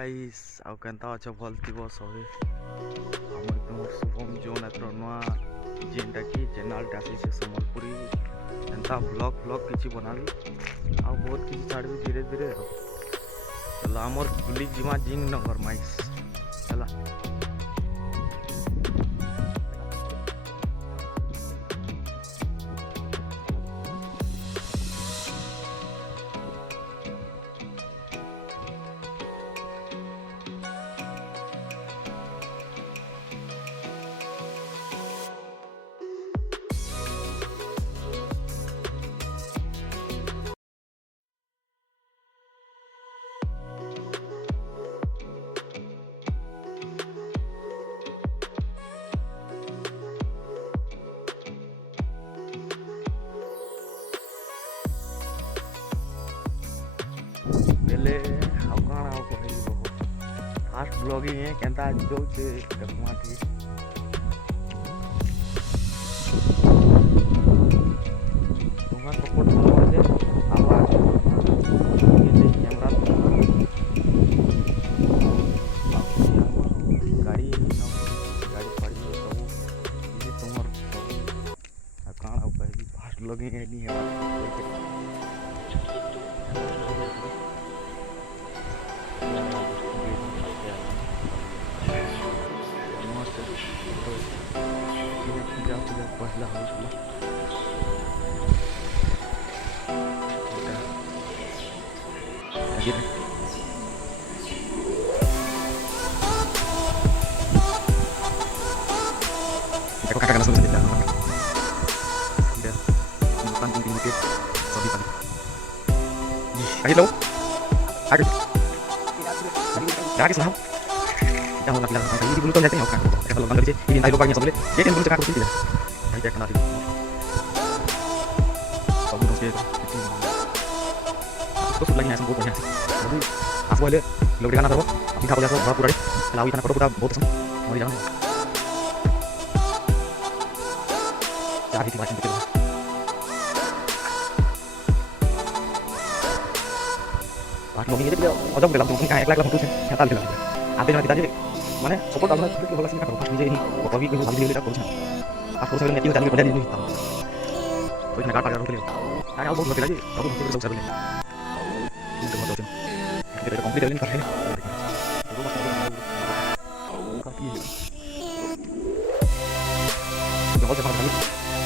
Guys आउ केनता अच्छा भल थी सभी आम तुम शुभम जोन एथर नुआ जेनटा कि चैनल आसी से सम्बलपुरी एंता ब्लॉग किसी बनाबी आ बहुत किसी छाड़बी धीरे धीरे चलो आमर बुली जिमा जिंग नगर माइस चला बेले आउ कण आउ कहि फास्ट ब्लॉगिंग है केनता जो से देखमा थी तुम्हारा सपोर्ट करवा दे आवाज ये कैमरा गाड़ी पड़ी सब ये तुम्हार कण आउ कहि फास्ट ब्लॉगिंग है नहीं है पहला house kakak langsung saja udah tanggung tinggi sorry pagi hello aduh lagi selalu kita mau bilang ini dulu tuh lihatnya kan kalau bang dari ini tahu lupanya sebelum dia kan belum cakap kursi tidak saya kenal itu kamu dong dia itu sudah lagi nasi buatnya sih jadi aku ada lebih kan atau apa kita boleh apa pura deh lalu ikan apa kita buat sama mau di jalan jadi tiba tiba gitu pas ngomong ini dia orang dalam tubuh kayak eklag langsung tuh nyata di dalam ada yang kita jadi mana support kalau kita kalau sini kan pas DJ ini kalau kita bisa sambil kita kurusnya aku sambil nyetir dan kemudian ini tahu so ini negara pakai orang kayak aku mau lagi aku mau terus sambil ini cuma dosen kita komplit ini kan itu masih kaki jangan jangan kali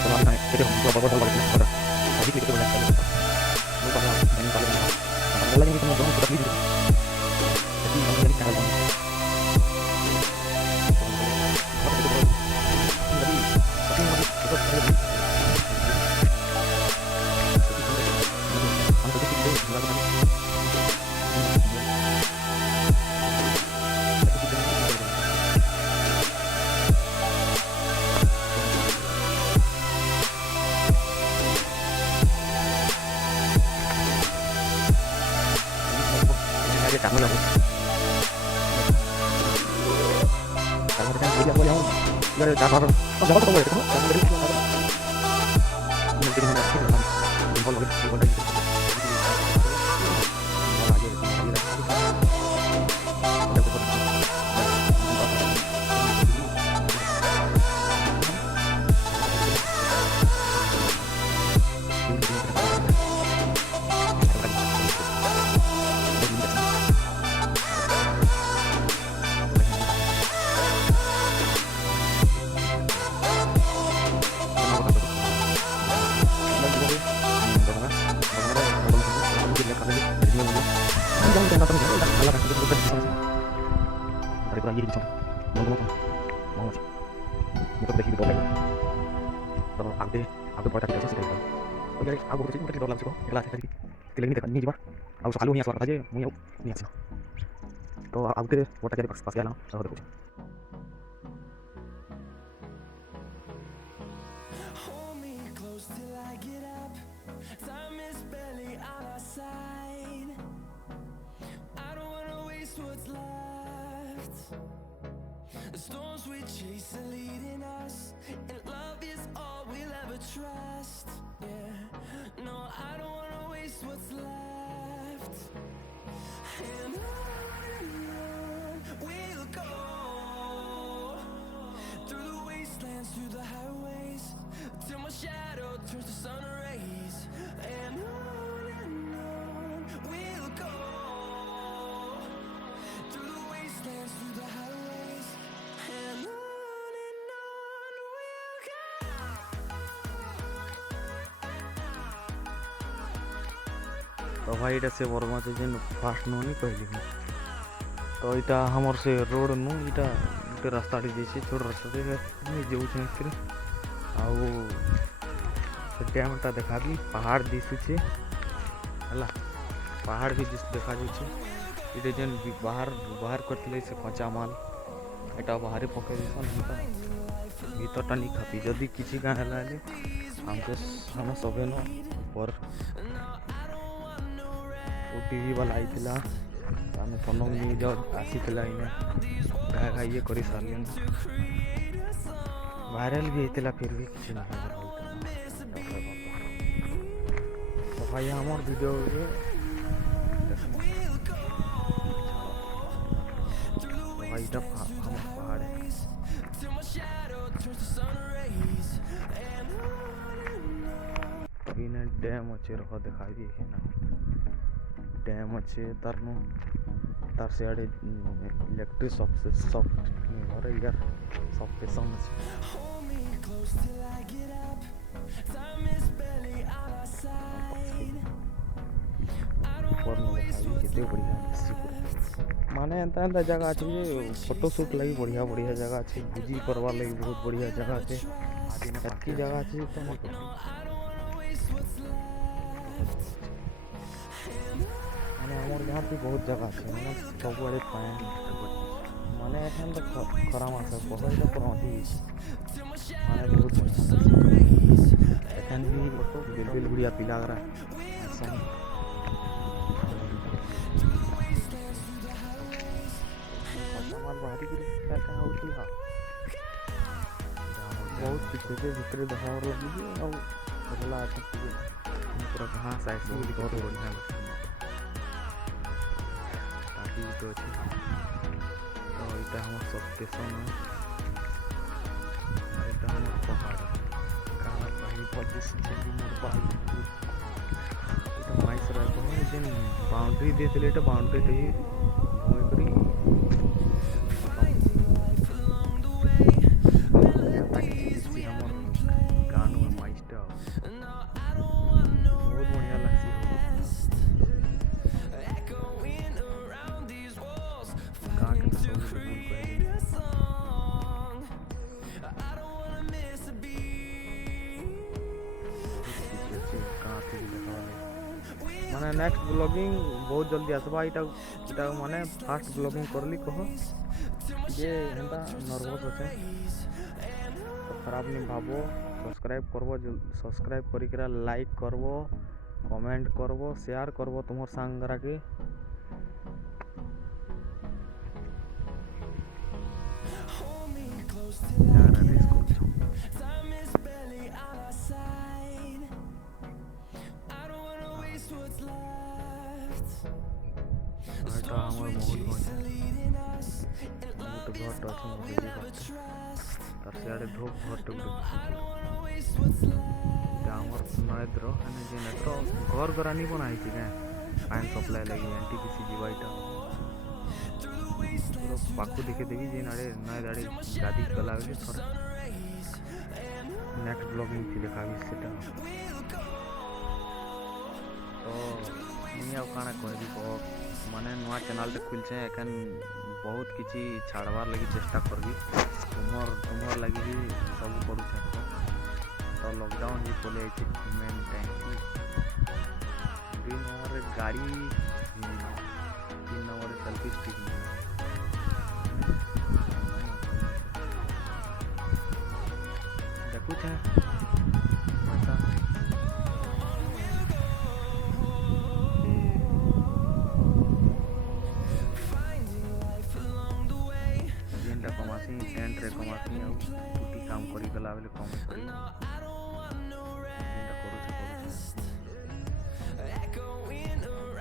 kalau kita jadi bawa ada tapi kita boleh sekali lupa ini paling kalau lagi kita mau dong kita pilih jadi kalau dari kalau cảm ơn các lagi di sana mau sih itu udah hidup oke kalau aku buat tadi sih gitu oke aku berarti mungkin dalam sih kok kelas tadi kalian ini kan ini coba aku sekali punya suara aja mau niat sih to aku ke buat tadi pas jalan sama terus The storms we chase are leading us, and love is all we'll ever trust. Yeah, no, I don't wanna waste what's left. And on तो भाई इटा से Burma से जेन fast नु नहीं कहली हूँ तो इटा हमर से रोड नु इटा गोटे रास्ता जाइए छोट रास्ता जाऊँ आउ से डैमटा देखा पहाड़ दिशुचे है पहाड़ भी देखा जाऊे ये जेन बाहर बाहर करते से कच्चा माल एटा बाहर पकई देसन भीतरटा नहीं खापी जदि किसी गाँ है हमको हम सबे ऊपर टीवी वाला आई आम कनक न्यूज आसी इने गाँ ये कर सारे वायरल भी होता फिर भी किसी ना तो भाई हमार वीडियो भाई पहाड़ है डैम अच्छे रख देखा डैम अच्छे तार से आड़े इलेक्ट्रिक सब घर यार सब स्टेशन अच्छे बढ़िया माने एंता एंता जगह अच्छे फोटोशूट लगी बढ़िया बढ़िया जगह अच्छे भोजी करवार लगी बहुत बढ़िया जगह अच्छे एतकी जगह अच्छे तो माने हमार यहाँ पे बहुत जगह अच्छे मैंने सब बड़े पाए माने एखन तो खरा मास पहल तो पूरा माने बहुत एखन भी बिल्कुल बढ़िया पिला रहा बहुत पीछे भीतर देखावर लगी आला पूरा घास आए बहुत बढ़िया ताकि तो अच्छे तो यहाँ हम सब स्टेशन यहाँ हम पहाड़ गाँव कहीं 25 सेंटीमीटर माइस जेन बाउंड्री देते बाउंड्री दे माने नेक्स्ट ब्लॉगिंग बहुत जल्दी आसबा इटा माने फास्ट ब्लॉगिंग करली कह ये हेंता नर्वस अच्छे तो खराब नहीं भावो सब्सक्राइब करबो सब्सक्राइब करिकरा लाइक करबो कमेंट करबो शेयर करबो तुमर संगरा के सियाड़े धूप भर नयद्र घर घर नहीं बनाई पानी सप्लाई लगी एनटीपीसी जीवाईटा पाखु देखे देवी जे नाड़े नय दाड़े गादी गला थोड़ा नेक्स्ट ब्लॉगिंग थी देखा सेटा तो नहीं आउ काना कहबी माने नुआ चैनल टे खुलछे एखन बहुत किसी छाड़वार लगी चेष्टा करबी तुमर लगी भी सब करूँ तो लॉकडाउन भी खोले मेन टाइम ग्रीन नंबर गाड़ी 3 नंबर सेल्फी स्टिक देखुछ काम करी गला बेले कम करी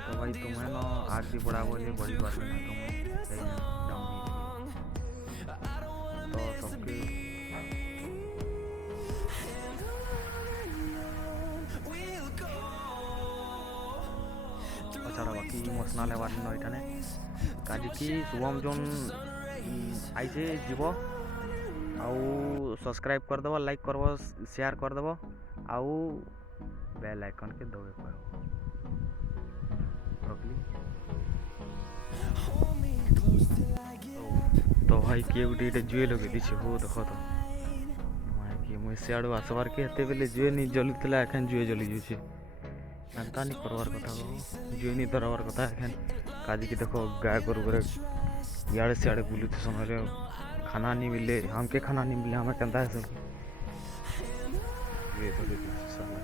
तो भाई तुम्हें ना आग भी बढ़ा बोले बड़ी बात है तो सबके अच्छा बाकी इमोशनल है बात ना इठाने काजी की शुभम जोन आइसे जीव आउ सब्सक्राइब कर दबो लाइक करबो शेयर कर दबो आउ बेल आइकन के दबे पड़ो। भाई किए गोटे इटे जुए लगे दीछे हो देख तो माए कि मुई सियाड़ू आसबार के हेते बेले जुए नहीं जलुला एखन जुए जली जाऊे एंता नहीं करवार कथा जुए नहीं धरवार कथा एखन काजी की देखो गाय गोरु गोरे इे सियाड़े बुलुते समय खाना नहीं मिले हमके खाना नहीं मिले हमें कहता है सब जुए धरे साला